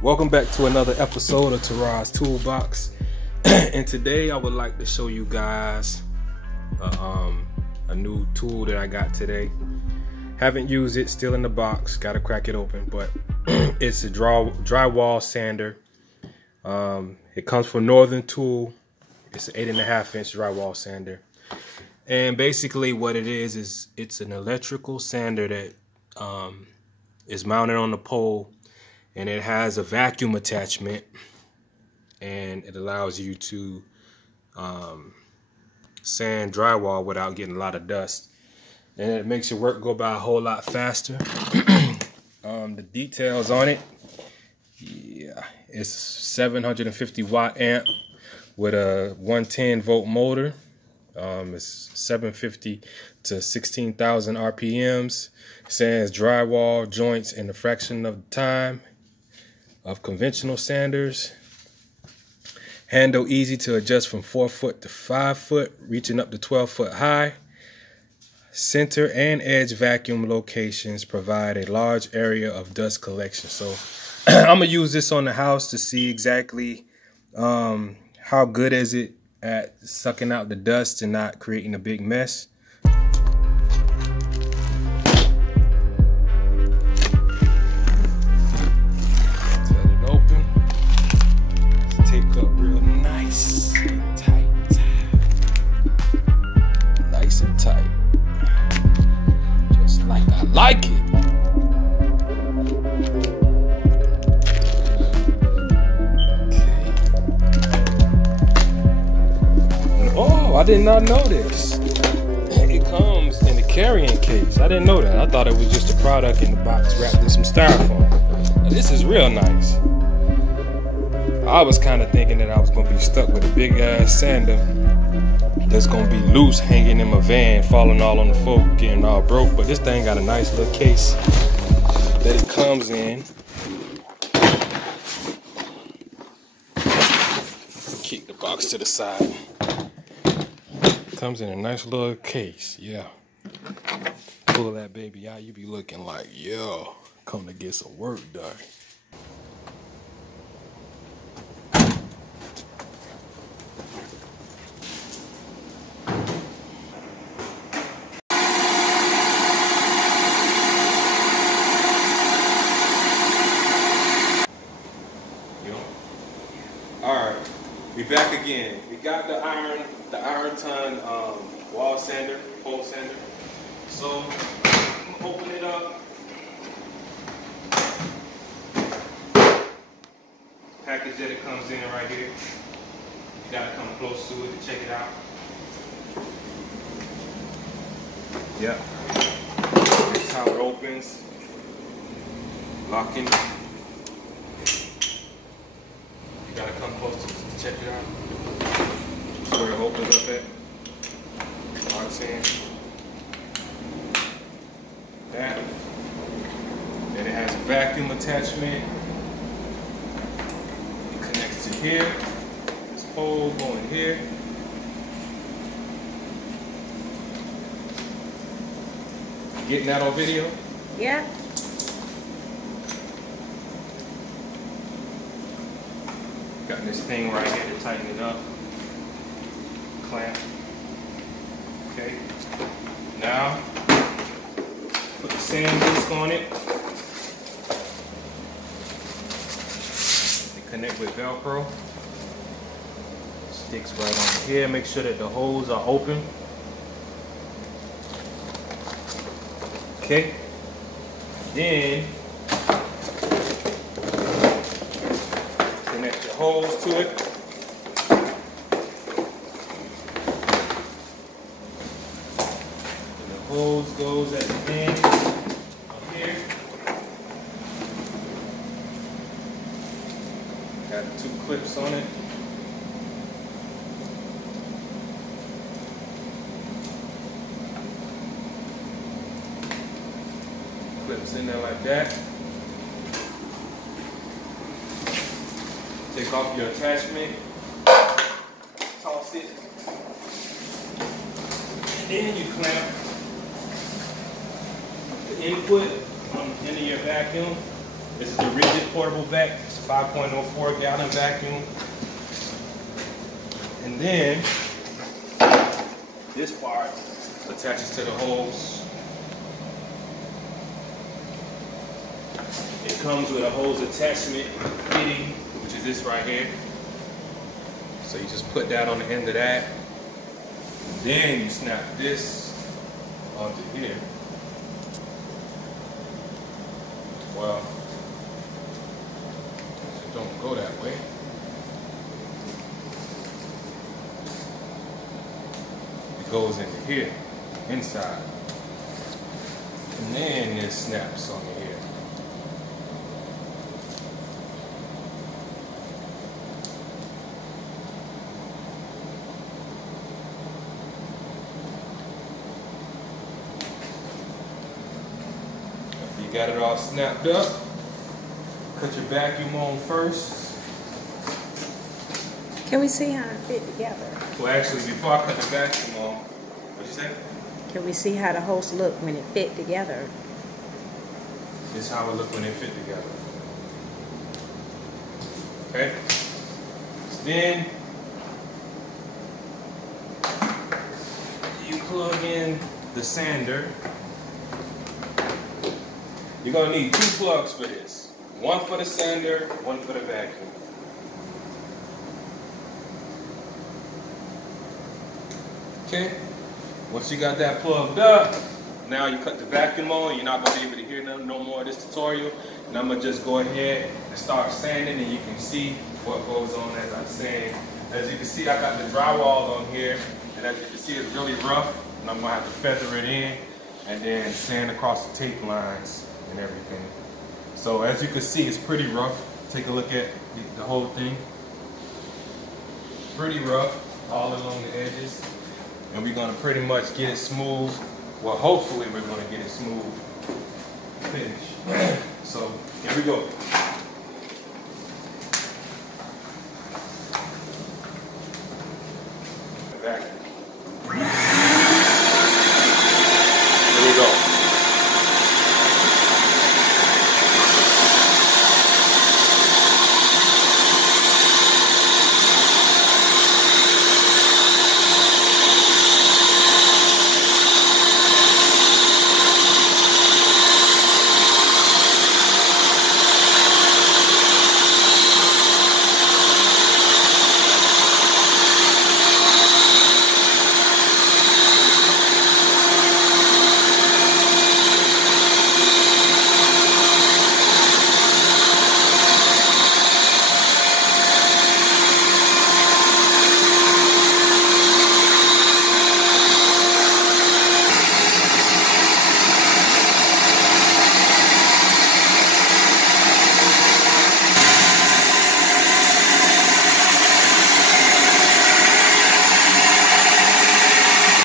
Welcome back to another episode of Tara's Toolbox. And today I would like to show you guys a new tool that I got today. Haven't used it, still in the box, gotta crack it open, but it's a drywall sander. It comes from Northern Tool. It's an 8.5-inch drywall sander. And basically what it is it's an electrical sander that is mounted on the pole, and it has a vacuum attachment, and it allows you to sand drywall without getting a lot of dust, and it makes your work go by a whole lot faster. The details on it, yeah, it's 750 watt amp with a 110 volt motor. It's 750 to 16,000 RPMs. Sands drywall joints in a fraction of the time of conventional sanders. Handle easy to adjust from 4 foot to 5 foot, reaching up to 12 foot high. Center and edge vacuum locations provide a large area of dust collection. So I'm gonna use this on the house to see exactly how good is it at sucking out the dust and not creating a big mess. Like it. Okay. Oh, I did not know this. It comes in the carrying case. I didn't know that. I thought it was just a product in the box wrapped in some styrofoam. Now, this is real nice. I was kind of thinking that I was going to be stuck with a big ass sander that's gonna be loose, hanging in my van, falling all on the floor, getting all broke. But this thing got a nice little case that it comes in. Keep the box to the side. Comes in a nice little case, yeah. Pull that baby out, you be looking like, yo, come to get some work done. Alright, we back again. We got the Ironton wall sander, pole sander. So I'm gonna open it up. Package that it comes in right here. You gotta come close to it to check it out. Yep. Here's how it opens. Locking. Gotta come close to check it out. That's where it opens up at. Hard sand. That. Then it has a vacuum attachment. It connects to here. This pole going here. Getting that on video? Yeah. Got this thing right here to tighten it up. Clamp. Okay. Now, put the sand disc on it. They connect with Velcro. Sticks right on here. Make sure that the holes are open. Okay. Then connect your holes to it. And the hose goes at the end up here. Got 2 clips on it. Clips in there like that. Take off your attachment, toss it, and then you clamp the input on the end of your vacuum This is the rigid portable vac. It's a 5.04 gallon vacuum. And then this part attaches to the hose. It comes with a hose attachment fitting, which is this right here. So you just put that on the end of that. And then you snap this onto here. Well, it don't go that way. It goes into here, inside. And then it snaps on here. You got it all snapped up. Cut your vacuum on first. Can we see how it fit together? Well, actually, before I cut the vacuum on, what'd you say? Can we see how the hose look when it fit together? This is how it look when it fit together. Okay. So then you plug in the sander. You're gonna need 2 plugs for this. One for the sander, one for the vacuum. Okay, once you got that plugged up, now you cut the vacuum on. You're not gonna be able to hear no more of this tutorial. And I'm gonna just go ahead and start sanding, and you can see what goes on as I sand. As you can see, I got the drywall on here, and as you can see, it's really rough, and I'm gonna have to feather it in and then sand across the tape lines and everything. So as you can see, it's pretty rough. Take a look at the whole thing. Pretty rough all along the edges. And we're gonna pretty much get it smooth. Well, hopefully we're gonna get it smooth finish. So here we go. Vacuum. Here we go.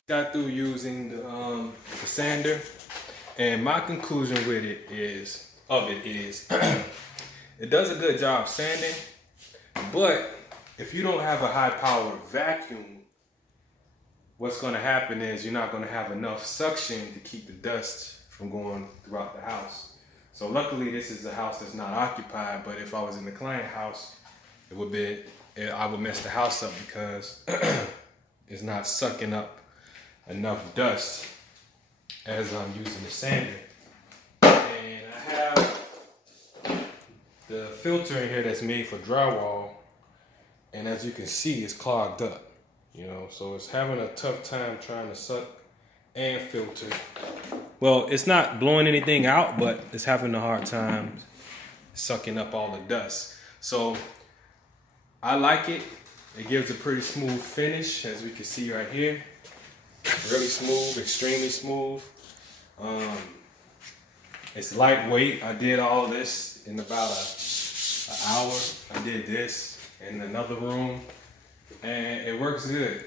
Got through using the sander, and my conclusion with it is, it does a good job sanding, but if you don't have a high powered vacuum, what's going to happen is you're not going to have enough suction to keep the dust from going throughout the house. So luckily this is a house that's not occupied, but if I was in the client house, I would mess the house up because it's not sucking up enough dust as I'm using the sander. And I have the filter in here that's made for drywall, and as you can see, it's clogged up, you know, so it's having a tough time trying to suck and filter. Well, it's not blowing anything out, but it's having a hard time sucking up all the dust. So I like it. It gives a pretty smooth finish, as we can see right here. Really smooth, extremely smooth. It's lightweight. I did all this in about an hour. I did this in another room, and it works good.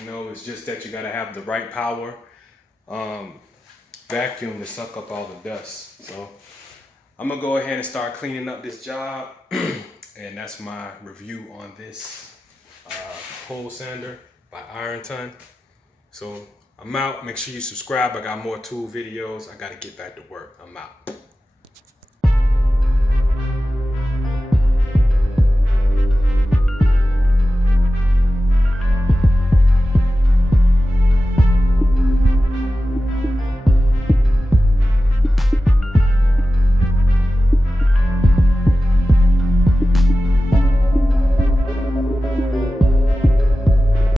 You know, it's just that you gotta have the right power vacuum to suck up all the dust. So I'm gonna go ahead and start cleaning up this job, and that's my review on this pole sander by Ironton. So I'm out. Make sure you subscribe. I got more tool videos. I got to get back to work. I'm out.